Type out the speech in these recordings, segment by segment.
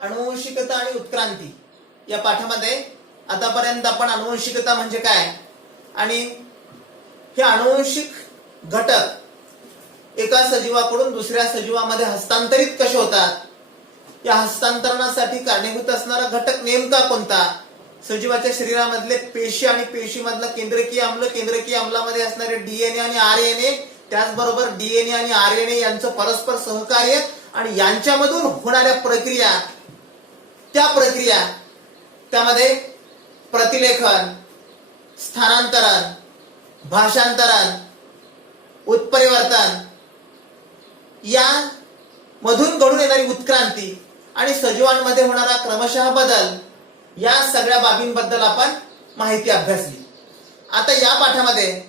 अनुवंशिकता आणि उत्क्रांती या पाठामध्ये आतापर्यंत आपण अनुवंशिकता म्हणजे काय आणि हे अनुवंशिक घटक एका सजीवाकडून दुसऱ्या सजीवामध्ये हस्तांतरित कसे होतात, या हस्तांतरणासाठी कारणीभूत असणारा घटक नेमका कोणता, सजीवाच्या शरीरामधले पेशी आणि पेशीमधला केंद्रकीय अम्ल, केंद्रकीय अम्लामध्ये असणारे डीएनए आणि आरएनए, त्याचबरोबर डीएनए आणि आरएनए यांचं परस्पर सहकार्य आणि यांच्यामधून होणाऱ्या प्रक्रिया, त्या प्रक्रिया त्यामध्ये प्रतिलेखन, स्थानांतरण, भाषांतरण, उत्परिवर्तन या मधून घडून येणारी उत्क्रांती आणि सजीवांमध्ये होणारा क्रमशः बदल, या सगळ्या बाबींबद्दल आपण माहिती अभ्यासली. आता या पाठामध्ये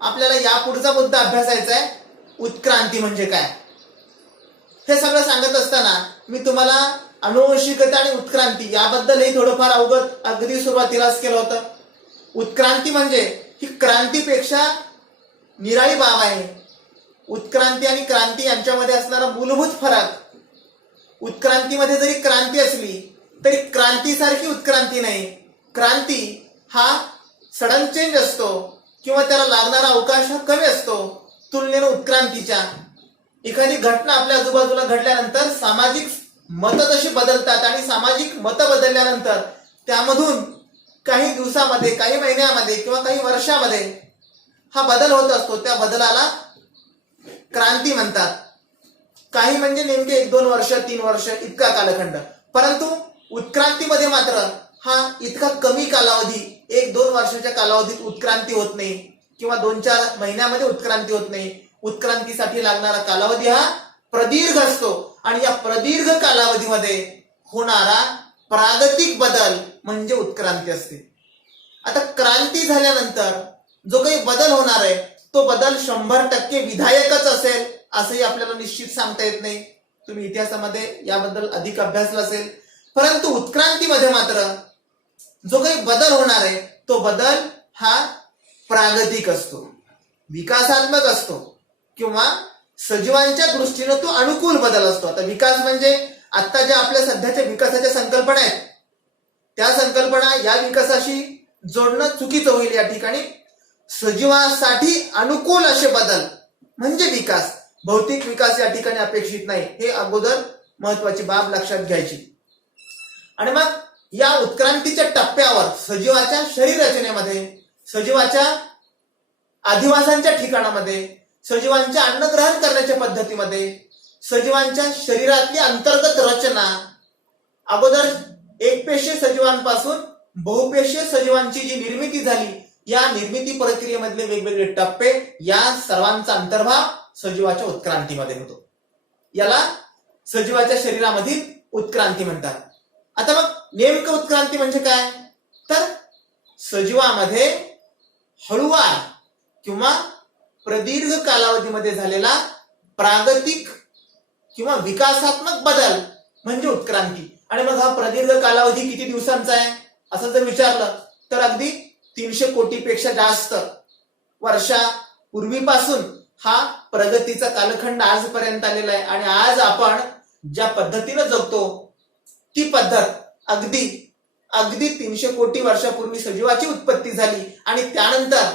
आपल्याला या पुढचा मुद्दा अभ्यासायचा आहे, उत्क्रांती म्हणजे काय. हे सगळं सांगत असताना मी तुम्हाला अनुवंशिकता आणि उत्क्रांती याबद्दलही थोडंफार अवगत अगदी सुरुवातीलाच केलं होतं. उत्क्रांती म्हणजे ही क्रांतीपेक्षा निराळी बाब आहे. उत्क्रांती आणि क्रांती यांच्यामध्ये असणारा मूलभूत फरक, उत्क्रांतीमध्ये जरी क्रांती असली तरी क्रांतीसारखी उत्क्रांती नाही. क्रांती हा सडन चेंज असतो किंवा त्याला लागणारा अवकाश हा कमी असतो तुलनेनं उत्क्रांतीच्या. एखादी घटना आपल्या आजूबाजूला घडल्यानंतर सामाजिक मतं जशी बदलतात आणि सामाजिक मतं बदलल्यानंतर त्यामधून काही दिवसामध्ये, काही महिन्यामध्ये किंवा काही वर्षामध्ये हा बदल होत असतो. त्या बदलाला क्रांती म्हणतात. काही म्हणजे नेमके 1-2 वर्ष, 3 वर्ष इतका कालखंड. परंतु उत्क्रांतीमध्ये मात्र हा इतका कमी कालावधी, 1-2 वर्षाच्या कालावधीत उत्क्रांती होत नाही किंवा 2-4 महिन्यामध्ये उत्क्रांती होत नाही. उत्क्रांतीसाठी लागणारा कालावधी हा प्रदीर्घ असतो आणि या प्रदीर्घ कालावधीमध्ये होणारा प्रागतिक बदल म्हणजे उत्क्रांती असते. आता क्रांती झाल्यानंतर जो काही बदल होणार आहे तो बदल 100% विधायकच असेल असंही आपल्याला निश्चित सांगता येत नाही. तुम्ही इतिहासामध्ये याबद्दल अधिक अभ्यासला असेल. परंतु उत्क्रांतीमध्ये मात्र जो काही बदल होणार आहे तो बदल हा प्रागतिक असतो, विकासात्मक असतो किंवा सजीवांच्या दृष्टीने तो अनुकूल बदल असतो. आता विकास म्हणजे आता ज्या आपल्या सध्याच्या विकासाच्या संकल्पना आहेत त्या संकल्पना या विकासाशी जोडणं चुकीचं होईल. या ठिकाणी सजीवासाठी अनुकूल असे बदल म्हणजे विकास, भौतिक विकास या ठिकाणी अपेक्षित नाही. हे अगोदर महत्वाची बाब लक्षात घ्यायची. आणि मग या उत्क्रांतीच्या टप्प्यावर सजीवाच्या शरीर रचनेमध्ये, सजीवाच्या अधिवासांच्या ठिकाणामध्ये, सजीवांच्या अन्नग्रहण करण्याच्या पद्धतीमध्ये, सजीवांच्या शरीरातली अंतर्गत रचना, अगोदर एकपेशीय सजीवांपासून बहुपेशीय सजीवांची जी निर्मिती झाली, या निर्मिती प्रक्रियेमधले वेगवेगळे टप्पे, या सर्वांचा अंतर्भाव सजीवाच्या उत्क्रांतीमध्ये होतो. याला सजीवाच्या शरीरामधील उत्क्रांती म्हणतात. आता मग नेमकं उत्क्रांती म्हणजे काय, तर सजीवामध्ये हळूवार किंवा प्रदीर्घ कालावधीमध्ये झालेला प्रागतिक किंवा विकासात्मक बदल म्हणजे उत्क्रांती. आणि मग हा प्रदीर्घ कालावधी किती दिवसांचा आहे असं जर विचारलं तर अगदी 300 कोटीपेक्षा जास्त वर्षापूर्वीपासून हा प्रगतीचा कालखंड आजपर्यंत आलेला आहे. आणि आज आपण ज्या पद्धतीने जगतो ती पद्धत अगदी 300 कोटी वर्षापूर्वी सजीवाची उत्पत्ती झाली आणि त्यानंतर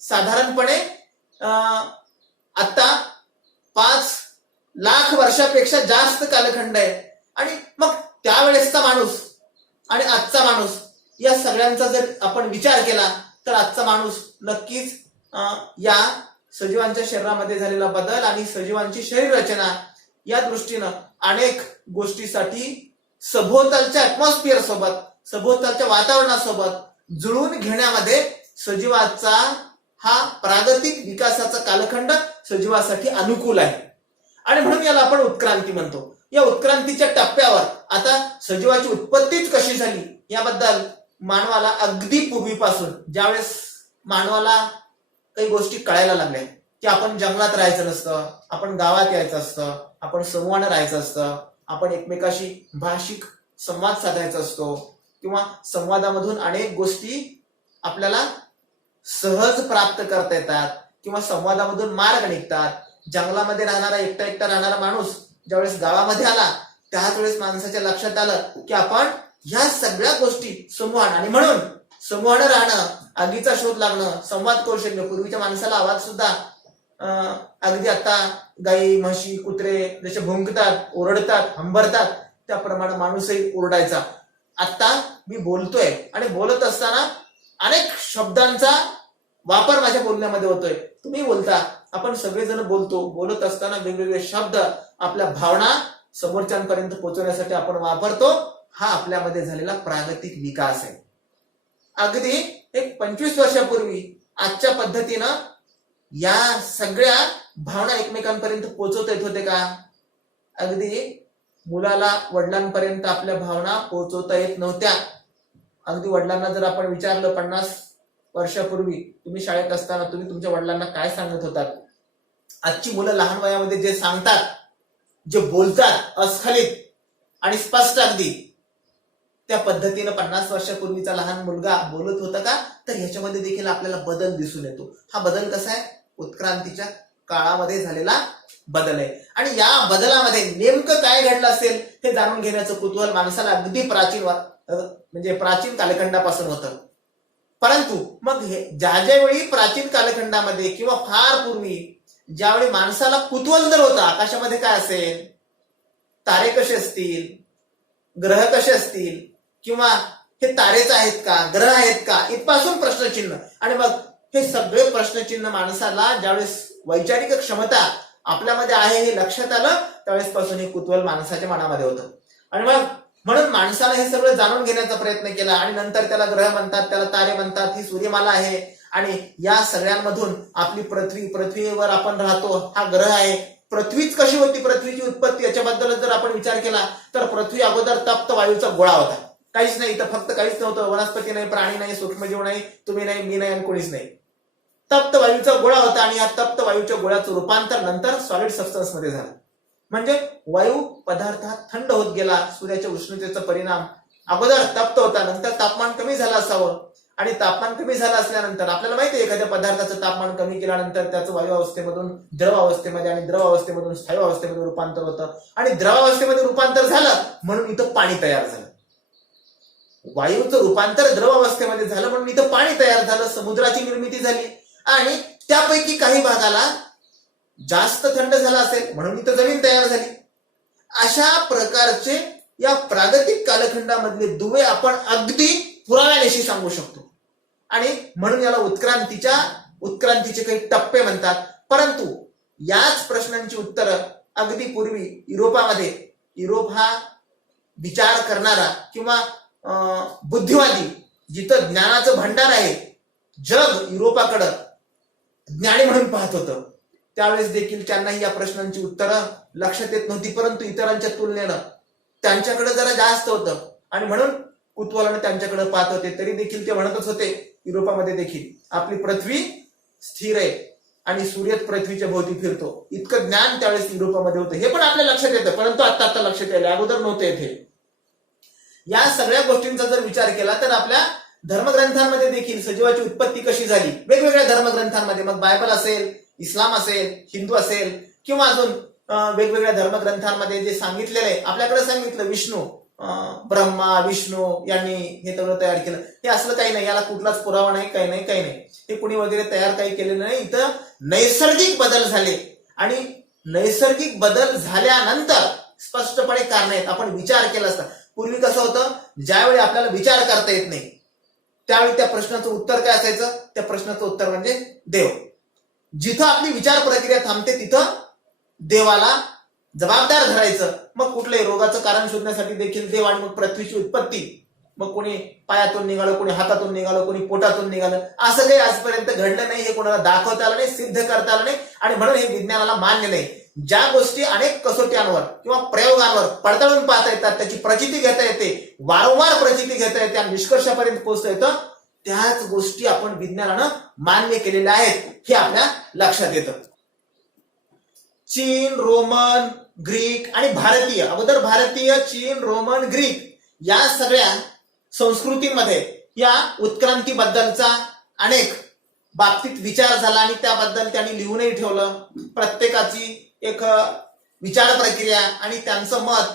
साधारणपणे आता 5 लाख वर्षापेक्षा जास्त कालखंड आहे. आणि मग त्यावेळेसचा माणूस आणि आजचा माणूस या सगळ्यांचा जर आपण विचार केला तर आजचा माणूस नक्कीच या सजीवांच्या शरीरामध्ये झालेला बदल आणि सजीवांची शरीर रचना या दृष्टीनं अनेक गोष्टीसाठी सभोवतालच्या ऍटमॉस्फिअर सोबत, सभोवतालच्या वातावरणासोबत जुळून घेण्यामध्ये सजीवाचा हा प्रागतिक विकासाचा कालखंड सजीवासाठी अनुकूल आहे. आणि म्हणून याला आपण उत्क्रांती म्हणतो. या उत्क्रांतीच्या टप्प्यावर आता सजीवाची उत्पत्तीच कशी झाली याबद्दल मानवाला अगदी पूर्वीपासून, ज्यावेळेस मानवाला काही गोष्टी कळायला लागल्या की आपण जंगलात राहायचं नसतं, आपण गावात यायचं असतं, आपण समूहानं राहायचं असतं, आपण एकमेकाशी भाषिक संवाद साधायचा असतो किंवा संवादामधून अनेक गोष्टी आपल्याला सहज प्राप्त करता येतात किंवा संवादामधून मार्ग निघतात. जंगलामध्ये राहणारा एकटा राहणारा माणूस ज्यावेळेस गावामध्ये आला त्याच वेळेस माणसाच्या लक्षात आलं की आपण ह्या सगळ्या गोष्टी समूहानं, आणि म्हणून समूहानं राहणं, आगीचा शोध लागणं, संवाद कौशल्य. पूर्वीच्या माणसाला आवाज सुद्धा अगदी आता गाई म्हशी कुत्रे जसे भुंकतात, ओरडतात, हंबरतात, त्याप्रमाणे माणूसही ओरडायचा. आता मी बोलतोय आणि बोलत असताना अनेक शब्दांचा वापर माझ्या बोलण्यामध्ये होतोय, तुम्ही बोलता, आपण सगळेजण बोलतो. बोलत असताना वेगवेगळे शब्द आपल्या भावना समोरच्यांपर्यंत पोहोचवण्यासाठी आपण वापरतो. हा आपल्यामध्ये झालेला प्रागतिक विकास आहे. अगदी एक 25 वर्षापूर्वी आजच्या पद्धतीनं या सगळ्या भावना एकमेकांपर्यंत पोहोचवता येत होते का? अगदी मुलाला वडिलांपर्यंत आपल्या भावना पोहोचवता येत नव्हत्या. अगदी वडिलांना जर आपण विचारलं 50 वर्षापूर्वी तुम्ही शाळेत असताना तुम्ही तुमच्या वडिलांना काय सांगत होतात, आजची मुलं लहान वयामध्ये जे सांगतात, जे बोलतात अस्खलित आणि स्पष्ट अगदी, त्या पद्धतीनं 50 वर्षापूर्वीचा लहान मुलगा बोलत होता का? तर ह्याच्यामध्ये देखील आपल्याला बदल दिसून येतो. हा बदल कसा आहे? उत्क्रांतीच्या काळामध्ये झालेला बदल आहे. आणि या बदलामध्ये नेमकं काय घडलं असेल हे जाणून घेण्याचं कुतूहल माणसाला अगदी प्राचीन कालखंडापासून होतं. परंतु मग ज्या वेळी प्राचीन कालखंडामध्ये किंवा फार पूर्वी ज्यावेळी माणसाला कुतूहल जर होतं आकाशामध्ये काय असेल, तारे कसे असतील, ग्रह कसे असतील, किंवा हे तारेच आहेत का, ग्रह आहेत का, इथपासून प्रश्नचिन्ह. आणि मग हे सगळे प्रश्नचिन्ह माणसाला ज्यावेळेस वैचारिक क्षमता आपल्यामध्ये आहे हे लक्षात आलं, त्यावेळेस पासून हे कुतूहल माणसाच्या मनामध्ये होतं. आणि मग म्हणून माणसाला हे सगळं जाणून घेण्याचा प्रयत्न केला. आणि नंतर त्याला ग्रह म्हणतात, त्याला तारे म्हणतात, ही सूर्यमाला आहे. आणि या सगळ्यांमधून आपली पृथ्वीवर आपण राहतो, हा ग्रह आहे. पृथ्वीच कशी होती, पृथ्वीची उत्पत्ती याच्याबद्दल जर आपण विचार केला तर पृथ्वी अगोदर तप्त वायूचा गोळा होता. काहीच नाही, इथं फक्त काहीच नव्हतं, वनस्पती नाही, प्राणी नाही, सूक्ष्मजीव नाही, तुम्ही नाही, मी नाही आणि कोणीच नाही. तप्त वायूचा गोळा होता आणि या तप्त वायूच्या गोळ्याचं रूपांतर नंतर सॉलिड सबस्टन्स मध्ये झालं. म्हणजे वायू पदार्थात थंड होत गेला. सूर्याच्या उष्णतेचा परिणाम अगोदर तप्त होता, नंतर तापमान कमी झालं असावं. आणि तापमान कमी झालं असल्यानंतर आपल्याला माहिती आहे एखाद्या पदार्थाचं तापमान कमी केल्यानंतर त्याचं वायू अवस्थेमधून द्रव अवस्थेमध्ये आणि द्रव अवस्थेमधून स्थायू अवस्थेमध्ये रूपांतर होतं. आणि द्रव अवस्थेमध्ये रूपांतर झालं म्हणून इथं पाणी तयार झालं. वायूचं रूपांतर द्रव अवस्थेमध्ये झालं म्हणून इथं पाणी तयार झालं, समुद्राची निर्मिती झाली. आणि त्यापैकी काही भागाला जास्त थंड झाला असेल म्हणून इथं जमीन तयार झाली. अशा प्रकारचे या प्रागतिक कालखंडामधले दुवे आपण अगदी पुराव्यानिशी सांगू शकतो. आणि म्हणून याला उत्क्रांतीचे काही टप्पे म्हणतात. परंतु याच प्रश्नांची उत्तरं अगदी पूर्वी युरोप हा विचार करणारा किंवा बुद्धिवादी, जिथं ज्ञानाचं भांडार आहे, जग युरोपाकडं ज्ञानी म्हणून पाहत होतं, त्यावेळेस देखील त्यांनाही या प्रश्नांची उत्तरं लक्षात येत नव्हती. परंतु इतरांच्या तुलनेनं त्यांच्याकडे जरा जास्त होतं आणि म्हणून कुतूहलाने त्यांच्याकडे पाहत होते. तरी देखील ते म्हणतच होते युरोपामध्ये देखील आपली पृथ्वी स्थिर आहे आणि सूर्य पृथ्वीच्या भोवती फिरतो. इतकं ज्ञान त्यावेळेस युरोपामध्ये होतं. हे पण आपल्या लक्षात येतं, परंतु आता लक्षात यायला अगोदर नव्हतं येथे. या सगळ्या गोष्टींचा जर विचार केला तर आपल्या धर्मग्रंथांमध्ये देखील सजीवाची उत्पत्ती कशी झाली, वेगवेगळ्या धर्मग्रंथांमध्ये, मग बायबल असेल, इस्लाम असेल, हिंदू असेल किंवा अजून वेगवेगळ्या धर्मग्रंथांमध्ये जे सांगितलेलं आहे, आपल्याकडे सांगितलं विष्णू, ब्रह्मा विष्णू यांनी हे सगळं तयार केलं. हे असलं काही नाही, याला कुठलाच पुरावा नाही, काही नाही. हे कुणी वगैरे तयार काही केलेलं नाही. इथं नैसर्गिक बदल झाले आणि नैसर्गिक बदल झाल्यानंतर स्पष्टपणे कारण आहेत. आपण विचार केला असता. पूर्वी कसं होतं, ज्यावेळी आपल्याला विचार करता येत नाही त्यावेळी त्या प्रश्नाचं उत्तर काय असायचं? त्या प्रश्नाचं उत्तर म्हणजे देव. जिथं आपली विचार प्रक्रिया थांबते तिथं देवाला जबाबदार धरायचं. मग कुठल्याही रोगाचं कारण शोधण्यासाठी देखील देव. आणि मग पृथ्वीची उत्पत्ती, मग कोणी पायातून निघालं, कोणी हातातून निघालं, कोणी पोटातून निघालं, असं काही आजपर्यंत घडलं नाही. हे कोणाला दाखवता आलं नाही, सिद्ध करता आलं नाही आणि म्हणून हे विज्ञानाला मान्य नाही. ज्या गोष्टी अनेक कसोट्यांवर किंवा प्रयोगांवर पडताळून पाहता येतात, त्याची प्रचिती घेता येते, वारंवार प्रचिती घेता येते आणि निष्कर्षापर्यंत पोहोचता येतं, त्याच गोष्टी आपण विज्ञानानं मान्य केलेल्या आहेत हे आपल्या लक्षात येतं. चीन, रोमन, ग्रीक आणि भारतीय, अगोदर भारतीय, चीन, रोमन, ग्रीक या सगळ्या संस्कृतीमध्ये या उत्क्रांतीबद्दलचा अनेक बाबतीत विचार झाला आणि त्याबद्दल त्यांनी लिहूनही ठेवलं. प्रत्येकाची एक विचार प्रक्रिया आणि त्यांचं मत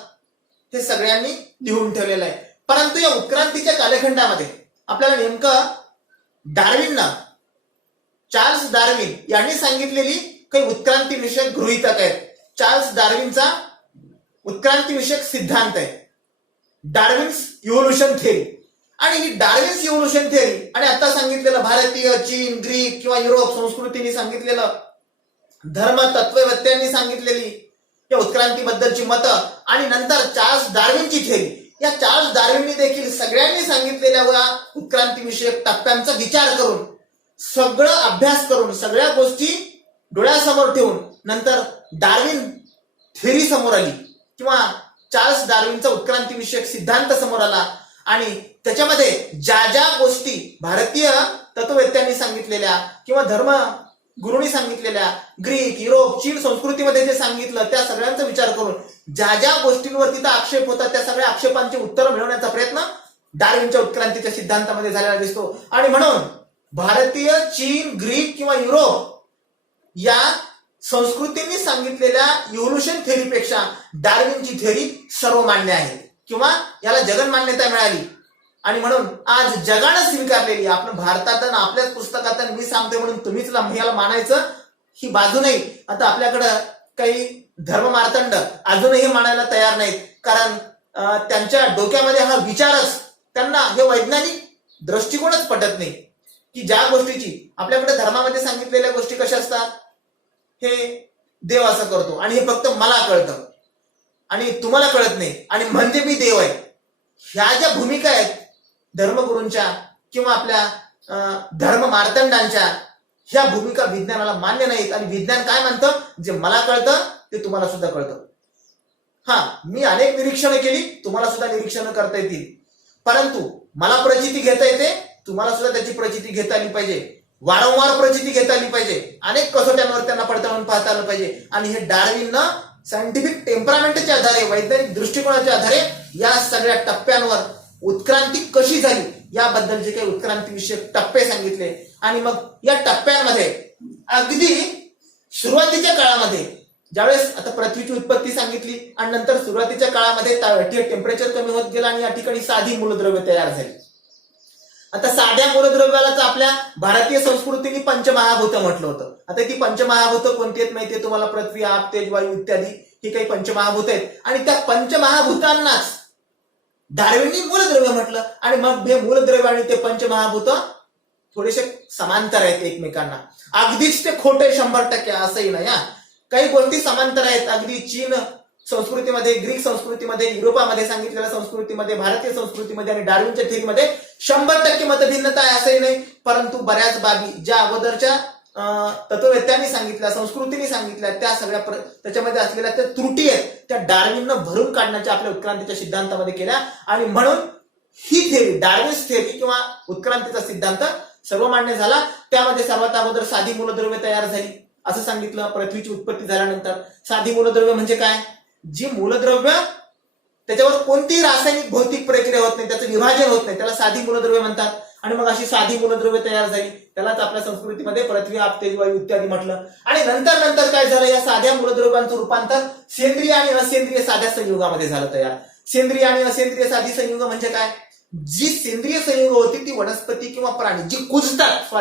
हे सगळ्यांनी लिहून ठेवलेलं आहे. परंतु या उत्क्रांतीच्या कालखंडामध्ये आपल्याला नेमकं चार्ल्स डार्विन यांनी सांगितलेली काही उत्क्रांती विषयक गृहीतक आहेत. चार्ल्स डार्विनचा उत्क्रांती विषयक सिद्धांत आहे, डार्विन्स इव्होल्युशन थेअरी. आणि ही डार्विन्स इव्होल्युशन थेअरी आणि आता सांगितलेलं भारतीय, चीन, ग्रीक किंवा युरोप संस्कृतीने सांगितलेलं, धर्म तत्ववेत्यांनी सांगितलेली या उत्क्रांतीबद्दलची मतं आणि नंतर चार्ल्स डार्विनची थेअरी, या चार्ल्स डार्विननी देखील सगळ्यांनी सांगितलेल्या उत्क्रांतीविषयक टप्प्यांचा विचार करून, सगळं अभ्यास करून, सगळ्या गोष्टी डोळ्यासमोर ठेवून नंतर डार्विन थेअरी समोर आली किंवा चार्ल्स डार्विनचा उत्क्रांती विषयक सिद्धांत समोर आला. आणि त्याच्यामध्ये ज्या ज्या गोष्टी भारतीय तत्ववेत्यांनी सांगितलेल्या किंवा धर्म गुरूंनी सांगितलेल्या, ग्रीक, युरोप, चीन संस्कृतीमध्ये जे सांगितलं त्या सगळ्यांचा विचार करून ज्या ज्या गोष्टींवर तिथं आक्षेप होता त्या सगळ्या आक्षेपांची उत्तरं मिळवण्याचा प्रयत्न डार्विनच्या उत्क्रांतीच्या सिद्धांतामध्ये झालेला दिसतो. आणि म्हणून भारतीय, चीन, ग्रीक किंवा युरोप या संस्कृतींनी सांगितलेल्या इव्होल्युशन थेअरीपेक्षा डार्विनची थेअरी सर्वमान्य आहे किंवा याला जगन मान्यता मिळाली. आणि म्हणून आज जगानं स्वीकारलेली, आपण भारतात आपल्याच पुस्तकात मी सांगतोय म्हणून तुम्हीच याला मानायचं ही बाजू नाही. आता आपल्याकडं काही धर्ममार्तंड अजूनही मानायला तयार नाहीत, कारण त्यांच्या डोक्यामध्ये हा विचारच, त्यांना हे वैज्ञानिक दृष्टिकोनच पटत नाही की ज्या गोष्टीची आपल्याकडे धर्मामध्ये सांगितलेल्या गोष्टी कशा असतात, हे देव असं करतो आणि हे फक्त मला कळतं आणि तुम्हाला कळत नाही आणि म्हणजे मी देव आहे. ह्या ज्या भूमिका आहेत धर्मगुरूंच्या किंवा आपल्या धर्म मार्तंडांच्या, ह्या भूमिका विज्ञानाला मान्य नाहीत. आणि विज्ञान काय म्हणतं, जे मला कळतं ते तुम्हाला सुद्धा कळतं. मी अनेक निरीक्षणं केली, तुम्हाला सुद्धा निरीक्षणं करता येतील, परंतु मला प्रचिती घेता येते, तुम्हाला सुद्धा त्याची प्रचिती घेता आली पाहिजे, वारंवार प्रचिती घेता आली पाहिजे, अनेक कसोट्यांवर त्यांना पडताळून पाहता आलं पाहिजे. आणि हे डार्विननं सायंटिफिक टेम्परामेंटच्या आधारे, वैज्ञानिक दृष्टिकोनाच्या आधारे या सगळ्या टप्प्यांवर उत्क्रांती कशी झाली याबद्दलचे काही उत्क्रांती विषयक टप्पे सांगितले. आणि मग या टप्प्यांमध्ये अगदी सुरुवातीच्या काळामध्ये ज्यावेळेस आता पृथ्वीची उत्पत्ती सांगितली आणि नंतर सुरुवातीच्या काळामध्ये टेम्परेचर कमी होत गेलं आणि या ठिकाणी साधी मूलद्रव्य तयार झाली. आता साध्या मूलद्रव्यालाच आपल्या भारतीय संस्कृतीने पंचमहाभूत म्हटलं होतं. आता ती पंचमहाभूत कोणती आहेत माहितीये तुम्हाला, पृथ्वी, आप, तेज, वायू इत्यादी ही काही पंचमहाभूत आहेत. आणि त्या पंचमहाभूतांनाच डार्विननी मूलद्रव्य म्हटलं. आणि मग हे मूलद्रव्य आणि ते पंचमहाभूत थोडेसे समांतर आहेत एकमेकांना. अगदीच ते खोटे 100% असंही नाही. काही गोष्टी समांतर आहेत. अगदी चीन संस्कृतीमध्ये, ग्रीक संस्कृतीमध्ये, युरोपामध्ये सांगितलेल्या संस्कृतीमध्ये, भारतीय संस्कृतीमध्ये आणि डार्विनच्या थेअरीमध्ये 100% मतभिन्नता आहे असंही नाही. परंतु बऱ्याच बाबी ज्या अगोदरच्या तत्ववेत्यांनी सांगितल्या, संस्कृतीने सांगितल्या, त्या सगळ्या त्याच्यामध्ये असलेल्या त्या त्रुटी आहेत त्या डार्विननं भरून काढण्याच्या आपल्या उत्क्रांतीच्या सिद्धांतामध्ये केल्या. आणि म्हणून ही थेअरी, डार्विन्स थेअरी किंवा उत्क्रांतीचा सिद्धांत सर्वमान्य झाला. त्यामध्ये सर्वात अगोदर साधी मूलद्रव्य तयार झाली असं सांगितलं. पृथ्वीची उत्पत्ती झाल्यानंतर साधी मूलद्रव्य म्हणजे काय, जी मूलद्रव्य त्याच्यावर कोणतीही रासायनिक भौतिक प्रक्रिया होत नाही, त्याचं विभाजन होत नाही, त्याला साधी मूलद्रव्य म्हणतात. आणि मग अशी साधी मूलद्रव्य तयार झाली, त्यालाच आपल्या संस्कृतीमध्ये पृथ्वी, आप, तेज, वायू इत्यादी म्हटलं. आणि नंतर काय झालं, या साध्या मूलद्रव्यांचं रूपांतर सेंद्रिय आणि असेंद्रिय साध्या संयुगामध्ये झालं तयार. सेंद्रिय आणि असेंद्रिय साधी संयुग म्हणजे काय, जी सेंद्रिय संयुग होती ती वनस्पती किंवा प्राणी जी कुजतात,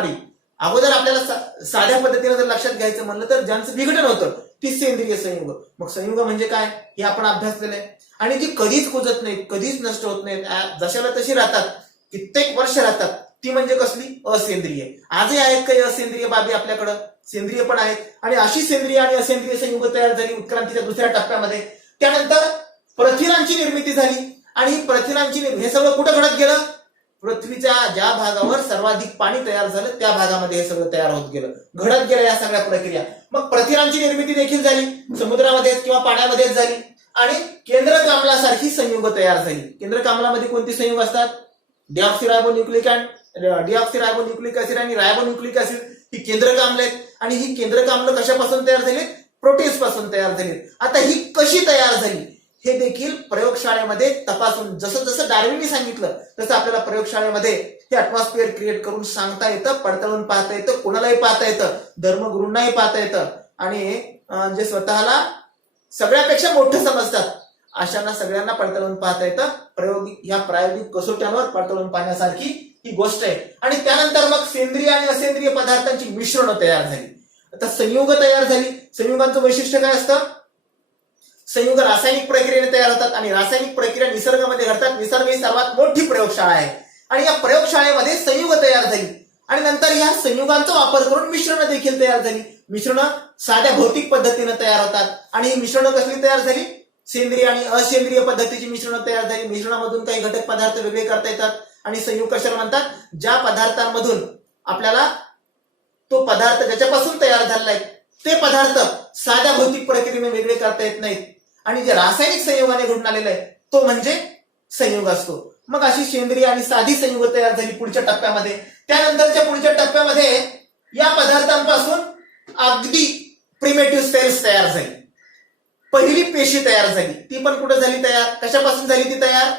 अगोदर आपल्याला साध्या पद्धतीने जर लक्षात घ्यायचं म्हणलं तर ज्यांचं विघटन होतं ती सेंद्रिय संयुग. मग संयुग म्हणजे काय हे आपण अभ्यासलेलं आहे. आणि जी कधीच कुजत नाहीत, कधीच नष्ट होत नाहीत, जशाला तशी राहतात, कित्येक वर्ष राहतात, ती म्हणजे कसली, असेंद्रिय. आजही आहेत काही असेंद्रिय बाबी आपल्याकडं, सेंद्रिय पण आहेत. आणि अशी सेंद्रिय आणि असेंद्रिय संयुग तयार झाली उत्क्रांतीच्या दुसऱ्या टप्प्यामध्ये. त्यानंतर प्रथिनांची निर्मिती झाली. आणि प्रथिनांची हे सगळं कुठं घडत गेलं, पृथ्वीच्या ज्या भागावर सर्वाधिक पाणी तयार झालं त्या भागामध्ये हे सगळं तयार होत गेलं, घडत गेलं या सगळ्या प्रक्रिया. मग प्रथिनांची निर्मिती देखील झाली, समुद्रामध्ये किंवा पाण्यामध्येच झाली. आणि केंद्रक आम्लासारखी संयुग तयार झाली. केंद्रक आम्लामध्ये कोणती संयुग असतात, डिऑक्सिरायबोन्यूक्लिक ऍसिड आणि रायबोन्यूक्लिक ऍसिड ही केंद्रक आम्ल आहेत. आणि ही केंद्रक आम्ल कशापासून तयार झाली, प्रोटीन्स पासून तयार झाली. आता ही कशी तयार झाली हे देखील प्रयोगशाळेमध्ये तपासून, जसं जसं डार्विनने सांगितलं तसं आपल्याला प्रयोगशाळेमध्ये हे अटमॉस्फिअर क्रिएट करून सांगता येतं, पडताळून पाहता येतं, कोणालाही पाहता येतं, धर्मगुरूंनाही पाहता येतं. आणि जे स्वतःला सगळ्यापेक्षा मोठं समजतात अशांना सगळ्यांना पडताळून पाहता येतं. ह्या प्रायोगिक कसोट्यांवर पडताळून पाहण्यासारखी ही गोष्ट आहे. आणि त्यानंतर मग सेंद्रिय आणि असेंद्रिय पदार्थांची मिश्रण तयार झाली. आता संयुग तयार झाली. संयुगांचं वैशिष्ट्य काय असतं? संयुग रासायनिक प्रक्रियेने तयार होतात आणि रासायनिक प्रक्रिया निसर्गामध्ये घडतात. निसर्ग ही सर्वात मोठी प्रयोगशाळा आहे आणि या प्रयोगशाळेमध्ये संयुग तयार झाली आणि नंतर या संयुगांचा वापर करून मिश्रण देखील तयार झाली. मिश्रण साध्या भौतिक पद्धतीने तयार होतात आणि ही मिश्रण कसली तयार झाली? सेंद्रिय आणि असेंद्रिय पद्धतीची मिश्रण तयार झाली. मिश्रणामधून काही घटक पदार्थ वेगळे करता येतात आणि संयुग कशाला म्हणतात? ज्या पदार्थांमधून आपल्याला तो पदार्थ ज्याच्यापासून तयार झालेला आहे ते पदार्थ साध्या भौतिक प्रक्रियेने वेगळे करता येत नाहीत आणि जे रासायनिक संयोगाने घडून आलेला आहे तो म्हणजे संयोग असतो. मग अशी सेंद्रिय आणि साधी संयुग तयार झाली पुढच्या टप्प्यामध्ये. त्यानंतरच्या पुढच्या टप्प्यामध्ये या पदार्थांपासून अगदी प्रिमेटिव्ह सेल्स तयार झाली. पहिली पेशी तयार झाली. ती पण कुठे झाली तयार? कशापासून झाली ती तयार?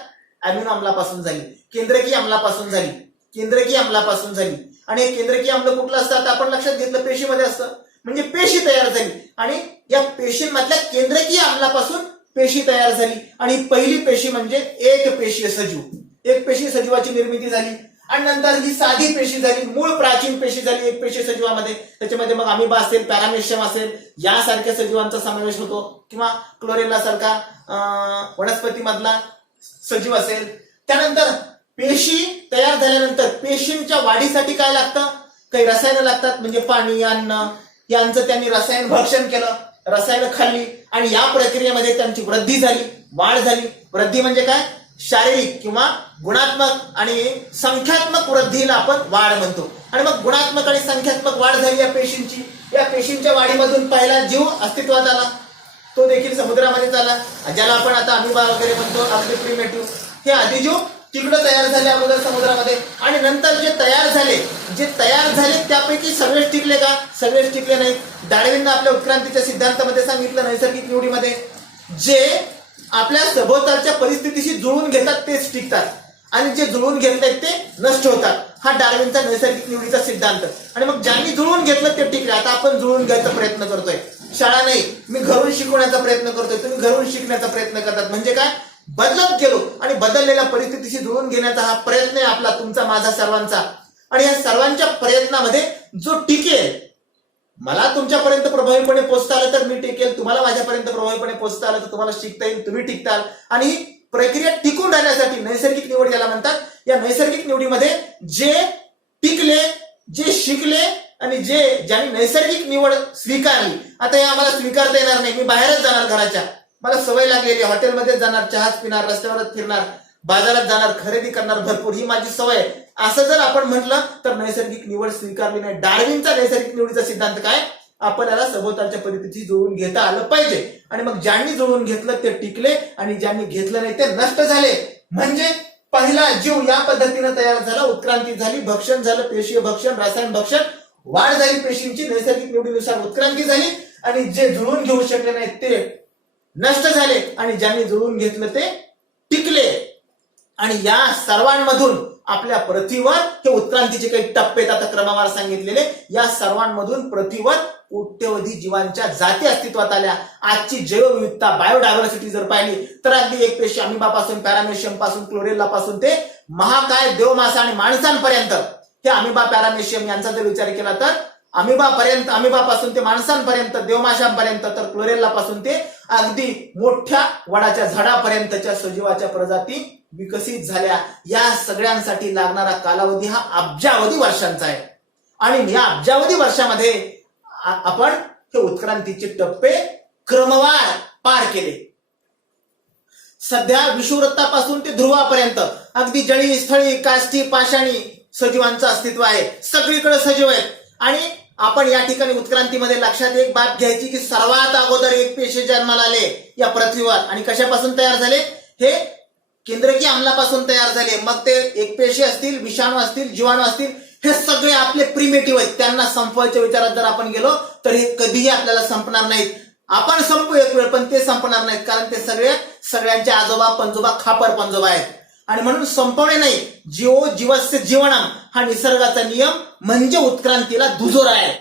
अमिनो अम्लापासून झाली. केंद्रकीय अम्लापासून झाली. केंद्रकीय अम्लापासून झाली. आणि हे केंद्रकीय अम्ल कुठलं असतं? आपण लक्षात घेतलं पेशीमध्ये असतं. म्हणजे पेशी तयार झाली आणि या पेशींमधल्या केंद्रकीय अम्लापासून पेशी तयार झाली आणि पहिली पेशी म्हणजे एक पेशीय सजीव. एक पेशी सजीवाची निर्मिती झाली आणि नंतर ही साधी पेशी झाली. मूळ प्राचीन पेशी झाली एक पेशी सजीवामध्ये. त्याच्यामध्ये मग अमिबा असेल, पॅरामेशियम असेल यासारख्या सजीवांचा समावेश होतो किंवा क्लोरेला सारखा वनस्पतीमधला सजीव असेल. त्यानंतर पेशी तयार झाल्यानंतर पेशींच्या वाढीसाठी काय लागतं? काही रसायनं लागतात. म्हणजे पाणी, अन्न यांचं त्यांनी रसायन भक्षण केलं, रसायनं खाल्ली आणि या प्रक्रियेमध्ये त्यांची वृद्धी झाली, वाढ झाली. वृद्धी म्हणजे काय? शारीरिक किंवा गुणात्मक आणि संख्यात्मक वृद्धीला आपण वाढ म्हणतो. आणि मग गुणात्मक आणि संख्यात्मक वाढ झाली या पेशींची. या पेशींच्या वाढीमधून पहिला जीव अस्तित्वात आला. तो देखील समुद्रामध्येच आला, ज्याला आपण आता अमिबा वगैरे म्हणतो. अगदी प्रिमेटिव्ह हे आदिजीव तिकडं तयार झाले अगोदर समुद्रामध्ये आणि नंतर जे तयार झाले त्यापैकी सगळेच टिकले का? सगळेच टिकले नाही. डार्विनने आपल्या उत्क्रांतीच्या सिद्धांतामध्ये सांगितलं नैसर्गिक निवडीमध्ये जे आपल्या सभोवतालच्या परिस्थितीशी जुळून घेतात तेच टिकतात आणि जे जुळून घेत नाहीत ते नष्ट होतात. हा डार्विनचा नैसर्गिक निवडीचा सिद्धांत. आणि मग ज्यांनी जुळून घेतलं ते टिकले. आता आपण जुळून घ्यायचा प्रयत्न करतोय. शाळा नाही, मी घरून शिकवण्याचा प्रयत्न करतोय, तुम्ही घरून शिकण्याचा प्रयत्न करतात. म्हणजे काय? बदलत गेलो आणि बदललेल्या परिस्थितीशी जुळून घेण्याचा हा प्रयत्न आहे आपला, तुमचा, माझा, सर्वांचा. आणि या सर्वांच्या प्रयत्नामध्ये जो टिकेल, मला तुमच्यापर्यंत प्रभावीपणे पोहोचता आलं तर मी टिकेल, तुम्हाला माझ्यापर्यंत प्रभावीपणे पोहोचता आलं तर तुम्हाला शिकता येईल, तुम्ही टिकताल. आणि ही प्रक्रिया टिकून राहण्यासाठी नैसर्गिक निवड ज्याला म्हणतात, या नैसर्गिक निवडीमध्ये जे टिकले, जे शिकले आणि ज्यांनी नैसर्गिक निवड स्वीकारली. आता हे आम्हाला स्वीकारता येणार नाही. मी बाहेरच जाणार घराच्या, मला सवय लागलेली, हॉटेलमध्ये जाणार, चहाच पिणार, रस्त्यावरच फिरणार, बाजारात जाणार, खरेदी करणार भरपूर, ही माझी सवय आहे. असं जर आपण म्हटलं तर नैसर्गिक निवड स्वीकारली नाही. डार्विनचा नैसर्गिक निवडीचा सिद्धांत काय? आपल्याला सभोवतालच्या परिस्थितीशी जुळून घेता आलं पाहिजे आणि मग ज्यांनी जुळून घेतलं ते टिकले आणि ज्यांनी घेतलं नाही ते नष्ट झाले. म्हणजे पहिला जीव या पद्धतीने तयार झाला, उत्क्रांती झाली, भक्षण झालं, पेशीय भक्षण, रसायन भक्षण, वाढ झाली पेशींची, नैसर्गिक निवडीनुसार उत्क्रांती झाली आणि जे जुळून घेऊ शकले नाहीत ते नष्ट झाले आणि ज्यांनी जुळून घेतलं ते टिकले. आणि या सर्वांमधून आपल्या पृथ्वीवर हे उत्क्रांतीचे काही टप्पे आता क्रमवार सांगितलेले, या सर्वांमधून पृथ्वीवर कोट्यवधी जीवांच्या जाती अस्तित्वात आल्या. आजची जैवविविधता, बायोडायव्हर्सिटी जर पाहिली तर अगदी एक पेशी अमिबापासून, पॅरामेशियम पासून, क्लोरेला पासून ते महाकाय, देवमासा आणि माणसांपर्यंत हे अमिबा, पॅरामेशियम यांचा जर विचार केला तर अमिबापासून ते माणसांपर्यंत, देवमाशांपर्यंत, तर क्लोरेला पासून ते अगदी मोठ्या वडाच्या झाडापर्यंतच्या सजीवाच्या प्रजाती विकसित झाल्या. या सगळ्यांसाठी लागणारा कालावधी हा अब्जावधी वर्षांचा आहे आणि या अब्जावधी वर्षामध्ये आपण हे उत्क्रांतीचे टप्पे क्रमवार पार केले. सध्या विषुववृत्तापासून ते ध्रुवापर्यंत अगदी जळी, स्थळी, काष्ठी, पाषाणी सजीवांचं अस्तित्व आहे. सगळीकडे सजीव आहेत आणि आपण या ठिकाणी उत्क्रांतीमध्ये लक्षात एक बाब घ्यायची की सर्वात अगोदर एक पेशी जन्माला आले या पृथ्वीवर आणि कशापासून तयार झाले? हे केंद्रकीय अम्लापासून तयार झाले. मग ते एक पेशी असतील, विषाणू असतील, जीवाणू असतील, हे सगळे आपले प्रिमेटिव्ह आहेत. त्यांना संपवायच्या विचारात जर आपण गेलो तर हे कधीही आपल्याला संपणार नाहीत. आपण संपू एक वेळ पण ते संपणार नाहीत, कारण ते सगळ्यांचे आजोबा, पणजोबा, खापर पणजोबा आहेत. आणि म्हणून संपवणे नाही. जीवो जीवस्य जीवनम हा निसर्गाचा नियम म्हणजे उत्क्रांतीला दुजोरा आहे.